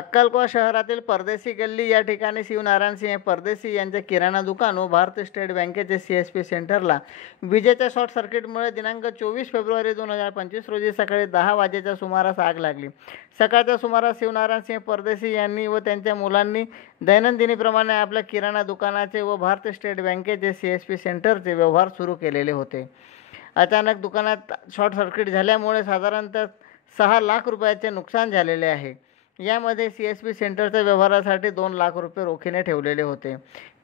अक्कलकोट शहरातील परदेशी गल्ली या ठिकाणी शिवनारायण सिंह परदेशी यांचे किराणा दुकान व भारतीय स्टेट बँकेचे CSP सेंटरला विजेच्या शॉर्ट सर्किटमुळे दिनांक 24 फेब्रुवारी 2025 रोजी सकाळी 10 वाजेच्या सुमारास आग लागली। सकाळच्या सुमारास शिवनारायण सिंह परदेशी यांनी व त्यांच्या मुलांनी दैनंदिनीप्रमाणे आपल्या किराणा दुकानाचे व भारतीय स्टेट बँकेचे CSP सेंटरचे व्यवहार सुरू केलेले होते। अचानक दुकानात शॉर्ट सर्किट झाल्यामुळे साधारणतः 6 लाख रुपयाचे नुकसान झालेले आहे। यामध्ये CSP सेंटरच्या व्यवहारासाठी 2 लाख रुपये रोखीने ठेवलेले होते।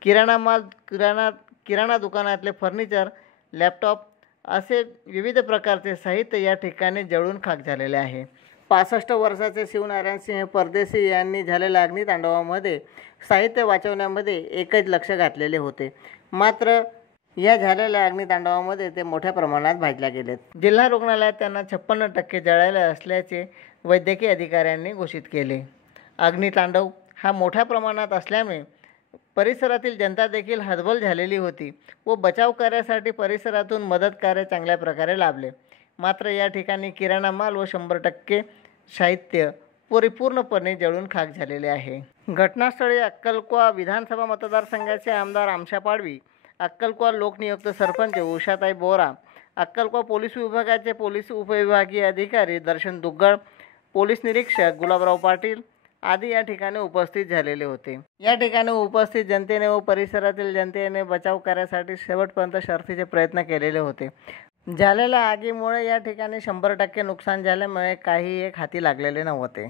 किराणा दुकानातले फर्निचर, लॅपटॉप असे विविध प्रकारचे साहित्य या ठिकाणी जळून खाक झालेले आहे। 65 वर्षाचे शिवनारायण सिंह परदेशी यांनी झालेल्या अग्नितांडवामध्ये साहित्य वाचवण्यामध्ये एकच लक्ष घातलेले होते, मात्र या झालेल्या अग्नितांडवामध्ये ते मोठ्या प्रमाणात भाजल्या गेलेत। जिल्हा रुग्णालयात त्यांना 56% जळाले असल्याचे वैद्यकीय अधिकाऱ्यांनी घोषित केले। अग्नितांडव हा मोठ्या प्रमाणात असल्यामुळे परिसरातील जनता देखील हतबल झालेली होती व बचाव कार्यासाठी परिसरातून मदत कार्य चांगल्या प्रकारे लाभले। मात्र या ठिकाणी किराणा माल व 100% साहित्य परिपूर्णपणे जळून खाक झालेले आहे। घटनास्थळी अक्कलकोट विधानसभा मतदारसंघाचे आमदार आमशा पाडवी, अक्कलकोट लोकनियुक्त सरपंच उषाताई बोरा, अक्कलकोट पोलीस विभागाचे पोलीस उपविभागीय अधिकारी दर्शन दुग्गळ, पोलीस निरीक्षक गुलाबराव पाटील आदी या ठिकाणी उपस्थित झालेले होते। या ठिकाणी उपस्थित जनतेने व परिसरातील जनतेने बचाव कार्यासाठी शेवटपर्यंत शर्थीचे प्रयत्न केलेले होते। झालेल्या आगीमुळे या ठिकाणी 100% नुकसान झाल्यामुळे काही एक हाती लागलेले नव्हते।